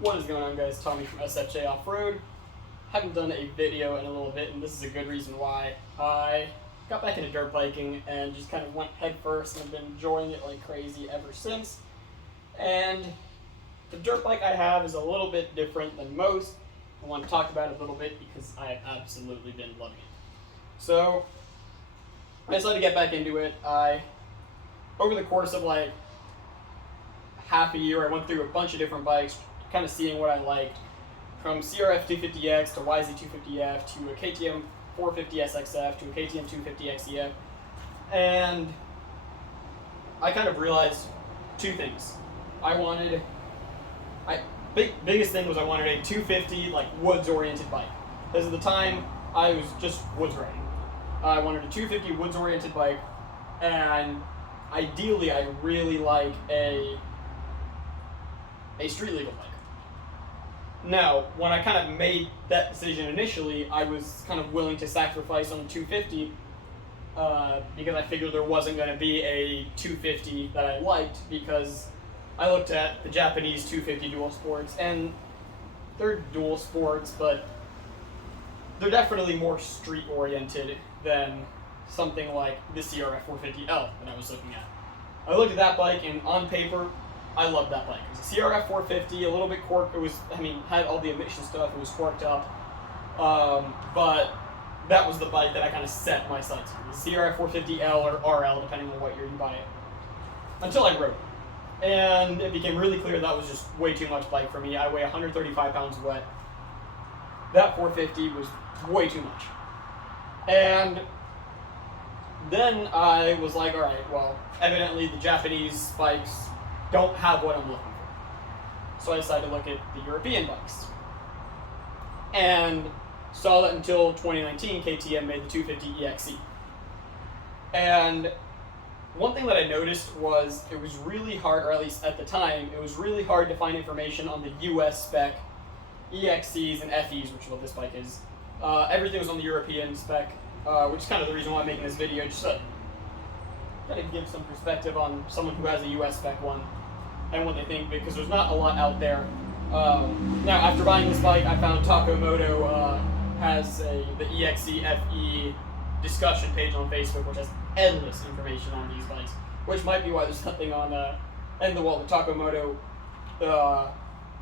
What is going on, guys? Tommy from SFJ Off-Road. Haven't done a video in a little bit, and this is a good reason why. I got back into dirt biking and just kind of went head first and have been enjoying it like crazy ever since. And the dirt bike I have is a little bit different than most. I want to talk about it a little bit because I have absolutely been loving it. So I decided to get back into it. Over the course of like half a year, I went through a bunch of different bikes, kind of seeing what I liked, from CR FE250X to YZ250F to a KTM 450 SXF to a KTM 250 XEF, and I kind of realized two things. Biggest thing was I wanted a 250 like woods oriented bike, because at the time I was just woods riding. I wanted a 250 woods oriented bike, and ideally I really like a street legal bike. Now, when I kind of made that decision initially, I was kind of willing to sacrifice on the 250 because I figured there wasn't going to be a 250 that I liked, because I looked at the Japanese 250 dual sports, and they're dual sports, but they're definitely more street oriented than something like the CRF 450L that I was looking at. I looked at that bike, and on paper, I loved that bike. It was a CRF 450, a little bit corked. Had all the emission stuff. It was corked up, but that was the bike that I kind of set my sights on. The CRF 450L or RL, depending on what year you buy it. Until I rode it, and it became really clear that was just way too much bike for me. I weigh 135 pounds wet. That 450 was way too much, and then I was like, all right, well, evidently the Japanese bikes don't have what I'm looking for. So I decided to look at the European bikes. And saw that until 2019, KTM made the 250 EXE. And one thing that I noticed was it was really hard, or at least at the time, it was really hard to find information on the US spec EXEs and FEs, which is what this bike is. Everything was on the European spec, which is kind of the reason why I'm making this video, just to kind of give some perspective on someone who has a US spec one and what they think, because there's not a lot out there. Now, after buying this bike, I found Takamoto has the EXE FE discussion page on Facebook, which has endless information on these bikes, which might be why there's nothing on the Takamoto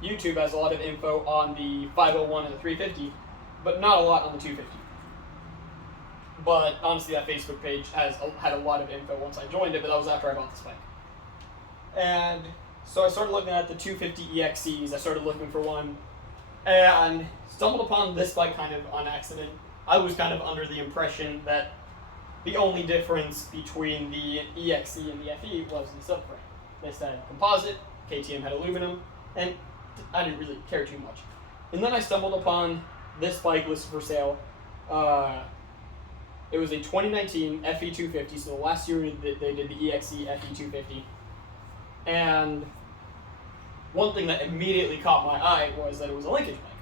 YouTube has a lot of info on the 501 and the 350, but not a lot on the 250. But honestly, that Facebook page had a lot of info once I joined it, but that was after I bought this bike. And so I started looking at the 250 EXEs. I started looking for one, and stumbled upon this bike kind of on accident. I was kind of under the impression that the only difference between the EXE and the FE was the subframe. They said composite, KTM had aluminum, and I didn't really care too much. And then I stumbled upon this bike listed for sale. It was a 2019 FE250, so the last year that they did the EXE FE250. And one thing that immediately caught my eye was that it was a linkage bike.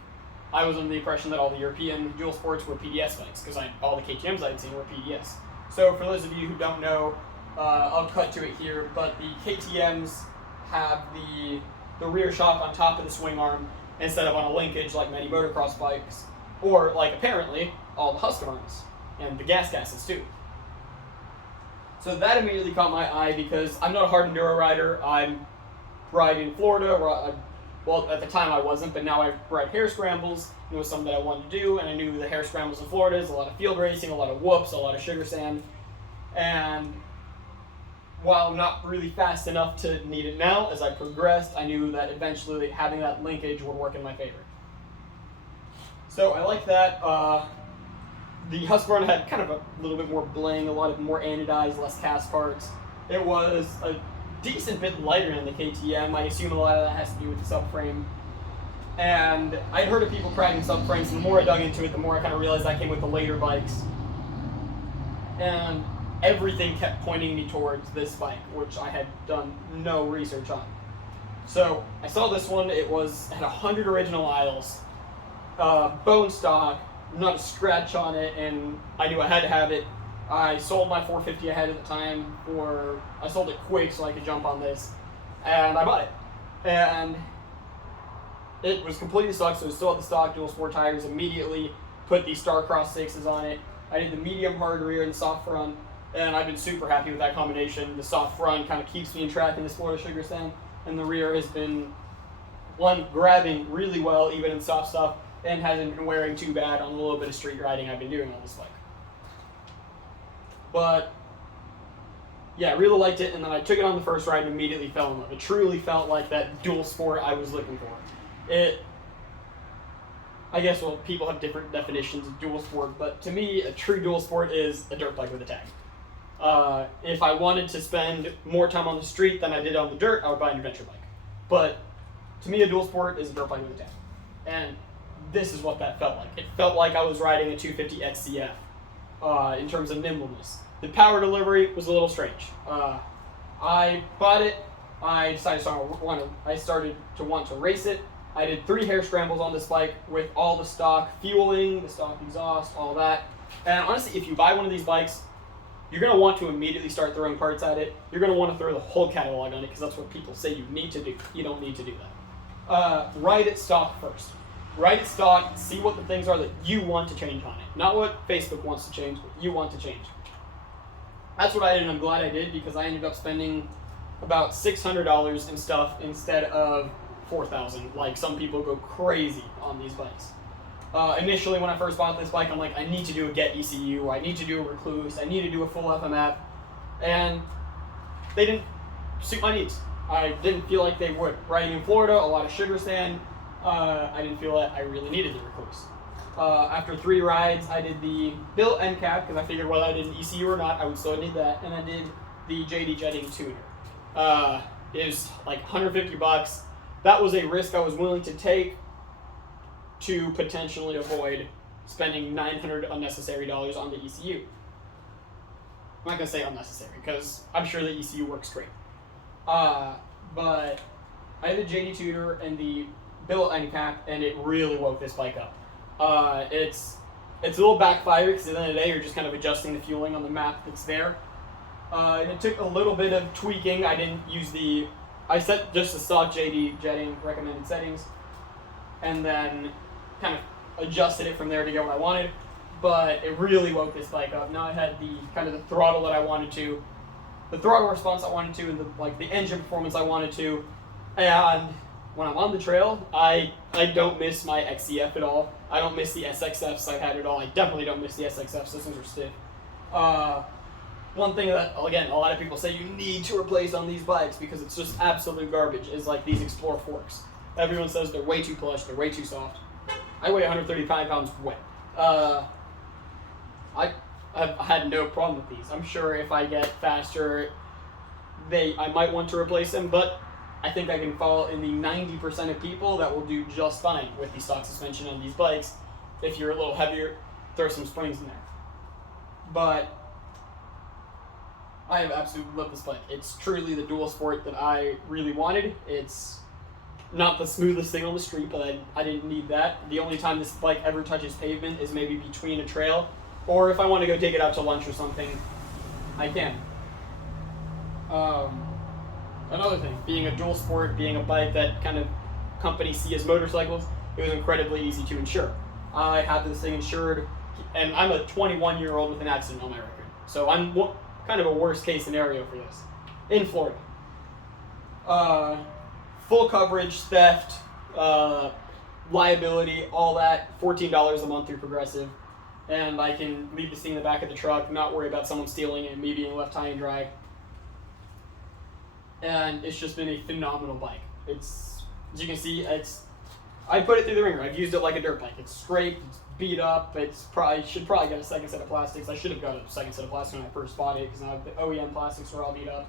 I was under the impression that all the European dual sports were PDS bikes, because all the KTMs I'd seen were PDS. So for those of you who don't know, I'll cut to it here, but the KTMs have the rear shock on top of the swing arm instead of on a linkage like many motocross bikes, or like apparently all the Husqvarnas, and the gas gases too. So that immediately caught my eye, because I'm not a hard enduro rider. I'm riding in Florida, well, at the time I wasn't, but now I ride hare scrambles. It was something that I wanted to do, and I knew the hare scrambles in Florida is a lot of field racing, a lot of whoops, a lot of sugar sand. And while not really fast enough to need it now, as I progressed, I knew that eventually having that linkage would work in my favor. So I like that. The Husqvarna had kind of a little bit more bling, a lot of more anodized, less cast parts. It was a decent bit lighter than the KTM. I assume a lot of that has to do with the subframe. And I'd heard of people cracking subframes, and the more I dug into it, the more I kind of realized that came with the later bikes. And everything kept pointing me towards this bike, which I had done no research on. So I saw this one. It had 100 original aisles, bone stock, not a scratch on it, and I knew I had to have it. I sold my 450 I had at the time, I sold it quick so I could jump on this, and I bought it. And it was completely stock, so it still had the stock dual sport tires. Immediately put the Starcross 6s on it. I did the medium hard rear and soft front, and I've been super happy with that combination. The soft front kind of keeps me in track in this Florida sugar stand, and the rear has been, one, grabbing really well even in soft stuff, and hasn't been wearing too bad on a little bit of street riding I've been doing on this bike. But yeah, I really liked it, and then I took it on the first ride and immediately fell in love. It truly felt like that dual sport I was looking for. I guess, well, people have different definitions of dual sport, but to me, a true dual sport is a dirt bike with a tag. If I wanted to spend more time on the street than I did on the dirt, I would buy an adventure bike. But to me, a dual sport is a dirt bike with a tag. And this is what that felt like. It felt like I was riding a 250 XCF in terms of nimbleness. The power delivery was a little strange. I bought it. I started to want to race it. I did 3 hair scrambles on this bike with all the stock fueling, the stock exhaust, all that. And honestly, if you buy one of these bikes, you're going to want to immediately start throwing parts at it. You're going to want to throw the whole catalog on it because that's what people say you need to do. You don't need to do that. Ride it stock first. Ride it stock, see what the things are that you want to change on it. Not what Facebook wants to change, but you want to change. That's what I did, and I'm glad I did because I ended up spending about $600 in stuff instead of $4,000. Like, some people go crazy on these bikes. Initially, when I first bought this bike, I'm like, I need to do a Get ECU, I need to do a Recluse, I need to do a full FMF, and they didn't suit my needs. I didn't feel like they would. Riding in Florida, a lot of sugar stand, I didn't feel that I really needed the Recluse. After 3 rides, I did the built end cap because I figured whether I did an ECU or not, I would still need that, and I did the JD Jetting tuner. It was like $150. That was a risk I was willing to take to potentially avoid spending $900 unnecessary dollars on the ECU. I'm not gonna say unnecessary because I'm sure the ECU works great. But I had the JD tuner and the built end cap, and it really woke this bike up. It's a little backfire because at the end of the day, you're just kind of adjusting the fueling on the map that's there. And it took a little bit of tweaking. I set just the stock JD Jetting recommended settings, and then kind of adjusted it from there to get what I wanted. But it really woke this bike up. Now I had the kind of the throttle that I wanted to, the throttle response I wanted to, and the engine performance I wanted to. And when I'm on the trail, I don't miss my XCF at all. I don't miss the SXFs I had at all. I definitely don't miss the SXF systems are stiff. One thing that, again, a lot of people say you need to replace on these bikes because it's just absolute garbage is like these Explore forks. Everyone says they're way too plush, they're way too soft. I weigh 135 pounds wet. I've had no problem with these. I'm sure if I get faster, I might want to replace them, but I think I can fall in the 90% of people that will do just fine with the stock suspension on these bikes. If you're a little heavier, throw some springs in there. But I have absolutely loved this bike. It's truly the dual sport that I really wanted. It's not the smoothest thing on the street, but I didn't need that. The only time this bike ever touches pavement is maybe between a trail, or if I want to go take it out to lunch or something, I can. Another thing, being a dual sport, being a bike that kind of companies see as motorcycles, it was incredibly easy to insure. I had this thing insured, and I'm a 21-year-old with an accident on my record, so I'm kind of a worst case scenario for this in Florida. Full coverage, theft, liability, all that, $14 a month through Progressive, and I can leave this thing in the back of the truck, not worry about someone stealing it and me being left high and dry. And it's just been a phenomenal bike. As you can see, I put it through the ringer. I've used it like a dirt bike. It's scraped, it's beat up. Should probably get a second set of plastics. I should have got a second set of plastics when I first bought it because now the OEM plastics were all beat up.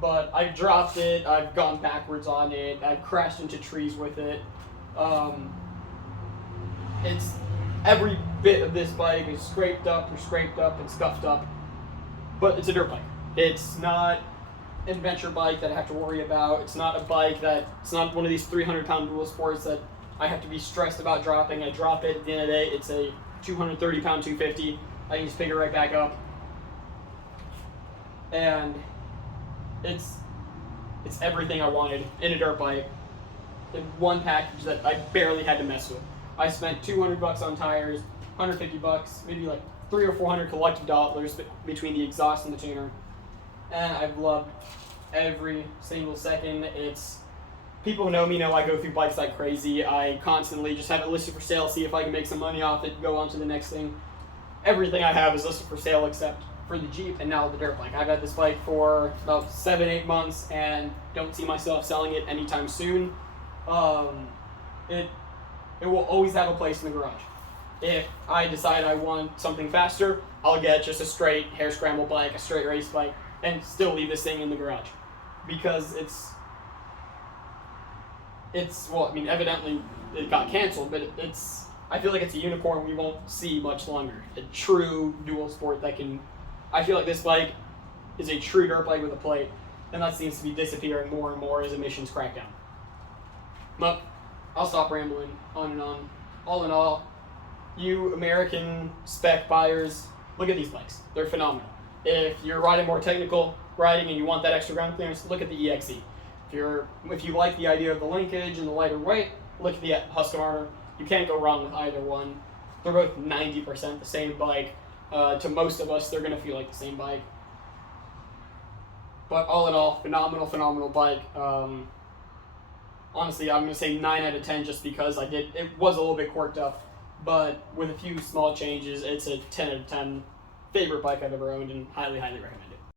But I've dropped it. I've gone backwards on it. I've crashed into trees with it. It's every bit of this bike is scraped up and scuffed up. But it's a dirt bike. It's not an adventure bike that I have to worry about. It's not not one of these 300-pound dual sports that I have to be stressed about dropping. I drop it at the end of the day. It's a 230-pound 250. I can just pick it right back up. And it's everything I wanted in a dirt bike. one package that I barely had to mess with. I spent $200 on tires, $150, maybe like $300 or $400 collective dollars between the exhaust and the tuner, and I've loved every single second. It's people who know me know I go through bikes like crazy. I constantly just have it listed for sale, see if I can make some money off it, go on to the next thing. Everything I have is listed for sale except for the Jeep and now the dirt bike. I've had this bike for about 7-8 months and don't see myself selling it anytime soon. It will always have a place in the garage. If I decide I want something faster, I'll get just a straight hair scramble bike, a straight race bike, and still leave this thing in the garage. Because well, I mean, evidently it got canceled, but I feel like it's a unicorn we won't see much longer. A true dual sport that can, I feel like this bike is a true dirt bike with a plate, and that seems to be disappearing more and more as emissions crack down. But I'll stop rambling on and on. All in all, you American spec buyers, look at these bikes. They're phenomenal. If you're riding more technical riding and you want that extra ground clearance, look at the EXE. If you like the idea of the linkage and the lighter weight, look at the Husqvarna. You can't go wrong with either one. They're both 90% the same bike. To most of us, they're going to feel like the same bike. But all in all, phenomenal bike. Honestly, I'm going to say 9 out of 10 just because it was a little bit quirked up. But with a few small changes, it's a 10 out of 10 favorite bike I've ever owned and highly recommend.